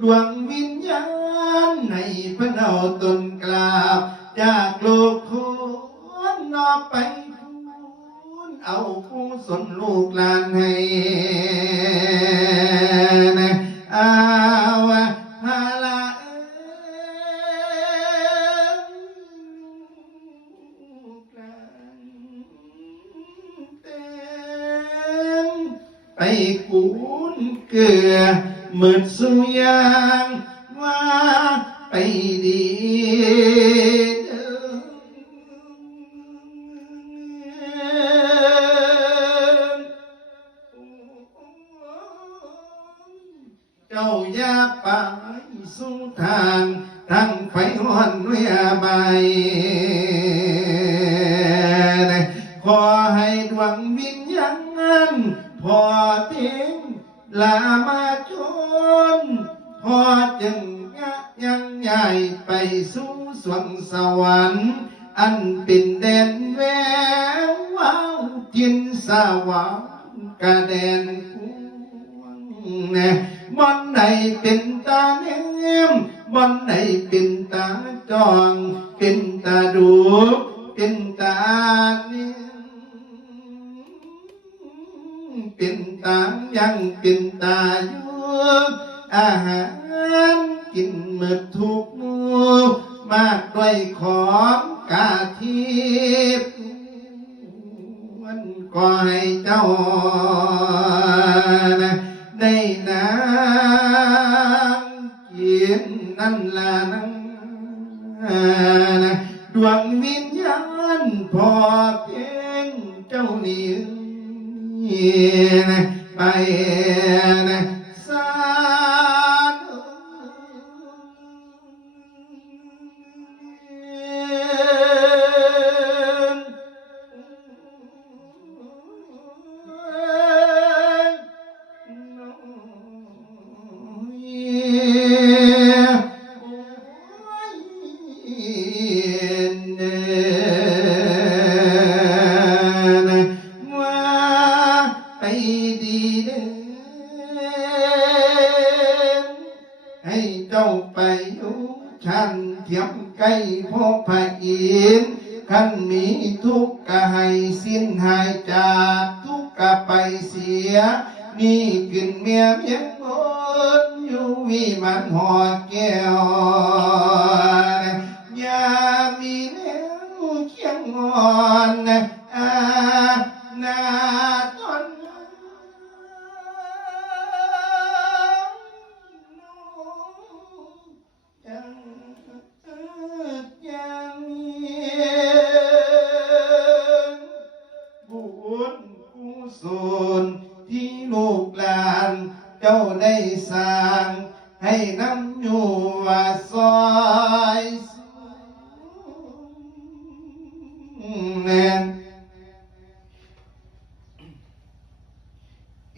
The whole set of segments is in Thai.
ดวงวิญญาณในพระเอาตนกราบจากโลกคุณนอไปคุณเอาผู้สนลูกหลานให้นะอาวะฮาลาเอ้ยไปกูนเกลือ หมืดสุยางว่าไปดี บอนไหนเป็นตาจองเป็นตาดูเป็นตาเนมเป็นตายังเป็นตาอยู่อาหารกินเมื่อทุกมือมากด้วยของกาทิพย์วันก็ให้เจ้านะได้น้ำ ไป พระอินทร์ขันมีทุกข์กให้สิ้นหายจากทุกข์กไปเสีย มีกินเมียเมียงมนอยู่วิมันหอดแก้วอย่ามีแนวเคียงงอน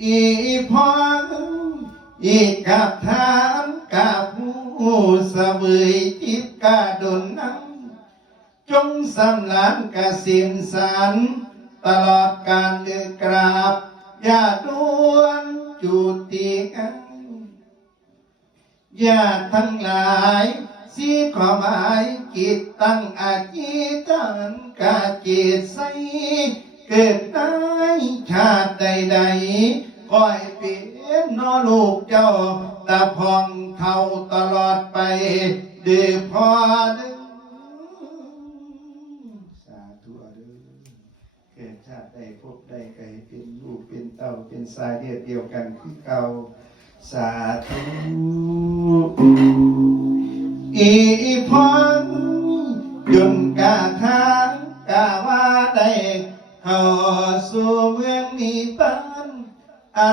อีพรอีกับทานกับผู้เสวยทิพย์กาดนน้ำจงสำลานกสิมสัน ตลอดการเดือกราบอย่าดวนจุติกันญาติทั้งหลายสีขอหมายกิจตั้งอาจิฐานกาจิตใสเกิดได้ชาติใดๆ คอยเป็นนอลูกเจ้าตาพองเท่าตลอดไปดือพอเด้อสาธุเด้อชาติใดพบใดไก่เป็นลูกเป็นเต่าเป็นสายเดียเดียวกันคือเก่าสาธุอีพังยนกาทา อั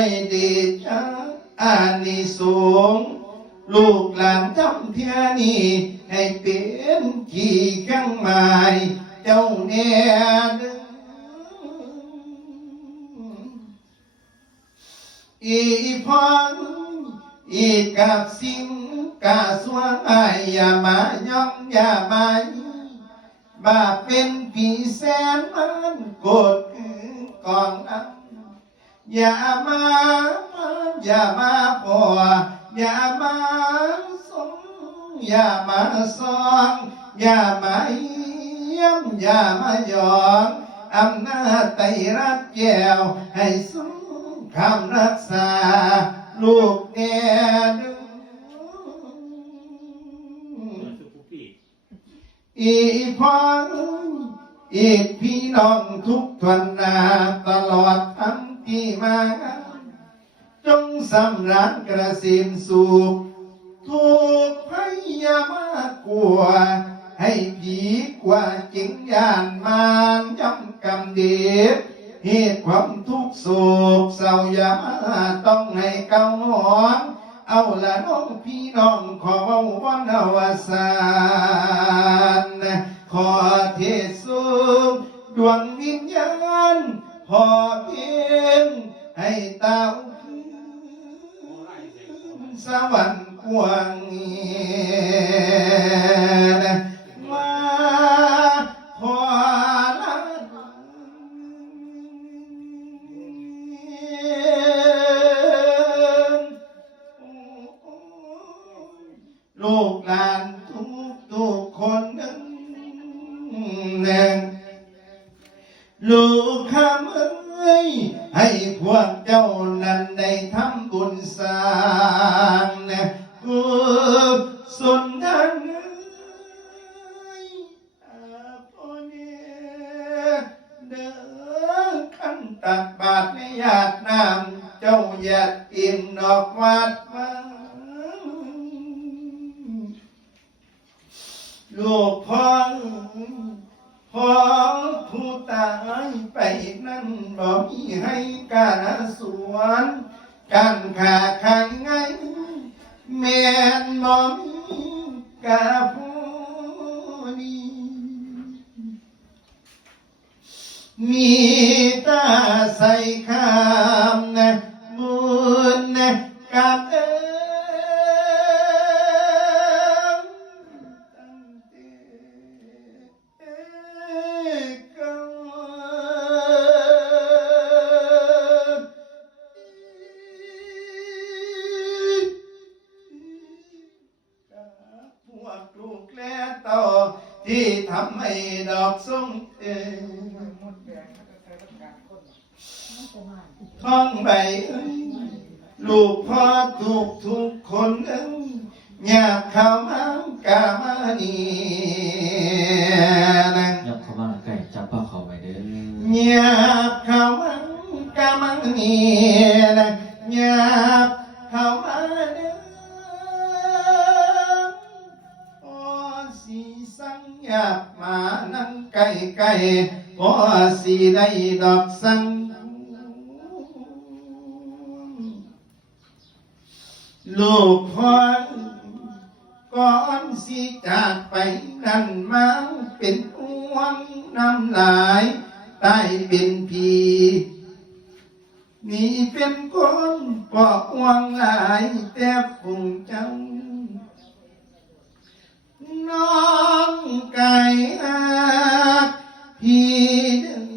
ด้วยดีจังอานิสงส์ลูกหลานจำเทียนี่ให้เป็นขี่ข้างหมายเจ้าแน่เด้ออีพังอีกับสิ่งกาสวงอายอย่ามาย่องอย่ามาบาปเป็นผีแสนมันโกรธคือกองน้ำ อย่ามาอย่ามาพออย่ามาสงอย่ามาซองอย่ามาเยี่ยมอย่ามาหยองอำนาจไตรักแก้วให้สูงคำรักษา ลูกแน่ดึงอีพ่ออีพี่น้องทุกทวนนาตลอดทั้ง ที่มา จงสำราญกระสิมสุขทุกพยามากลัว ให้ผีกว่าจิงยานมานย้ำกำเดีดเหตุความทุกข์โศกเศร้ายามาต้องให้เกาหอนเอาละน้องพี่น้องขอวันอวสานขอเทศสุขดวงวิญญาณ พอเพียงให้เต้าสวรรค์กว้าง ลู ท้องใบเอ้ยลูกพ่อทุกทุกคนเอ้ยอยากเข้ามากามานีนะยับเข้ามาใกล้จับป้าเขาไปเด้ออยากเข้ามากามานีนะอยาก สังยากมานั่งใกล้ใกล้ๆพอสีได้ดอกสัง ลูกพ่อก่อนสิจากไปนั่นมาเป็นห่วงน้ำลายตายเป็นผีนี่เป็นคนก็ห่วงหลายแต่ฝุ่งเจ้า น้องไก่อาพี่ดึง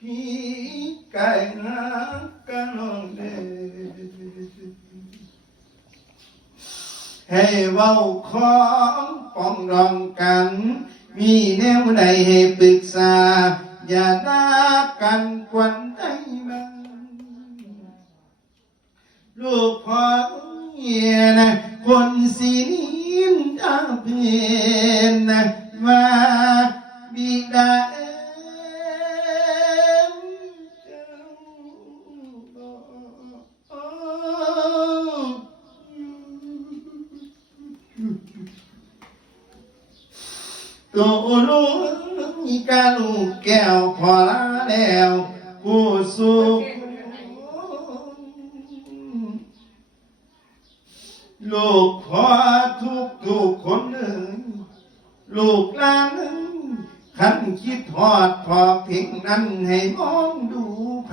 พี่ไก่นักกันน้องเด้ให้เว้าของป้องรองกัน มีแนวใดให้ปรึกษา อย่าด่ากันควันใจมา เพนนะว่าบิดาเอ็มเจ้าตัวลู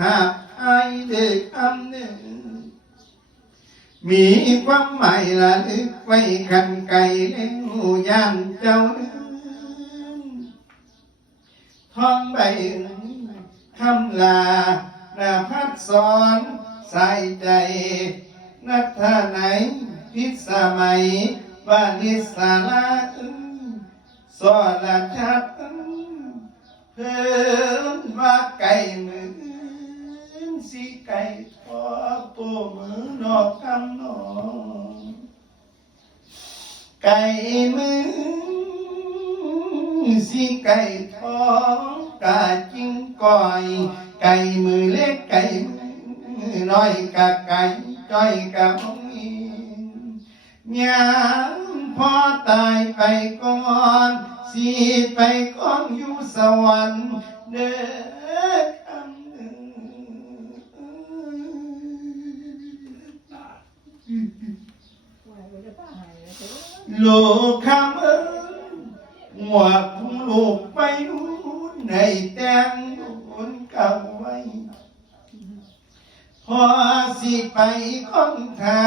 ดูภาพไอเด็กคำหนึ่งมีความหมายละลึกไว้ขันไกลเล่นย่านเจ้าหนึ่งท้องใบคำลาหน้าพัดสอนใส่ใจ นัทธาไหนพิสมัยบานิสาลาสอนละชัด ไก่ทองกาจิ้งก้อย ไก่มือเล็กไก่มือน้อยกะไก่จ้อยกะมองอียามพอตายไปก่อนสิไปก้องอยู่สวรรค์เด้อคำหนึ่งลูกคำเอ้ยหมวก ลูกไปนู่นในแต่งบุญเก่าไว้ พอสิไปของทา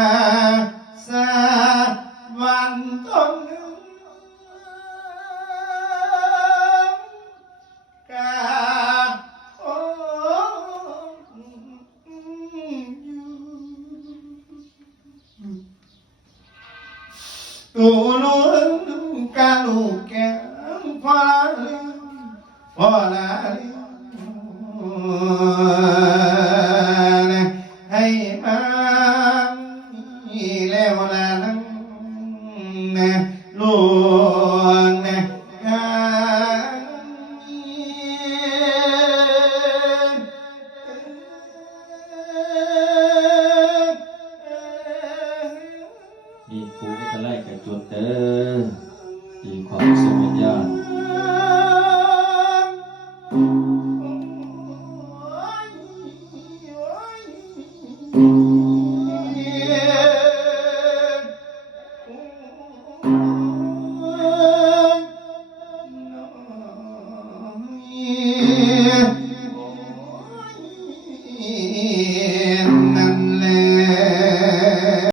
สาวันต้องนึงกาโอ ولا ولا أي إلى ولا لون Thank you. มีความสุข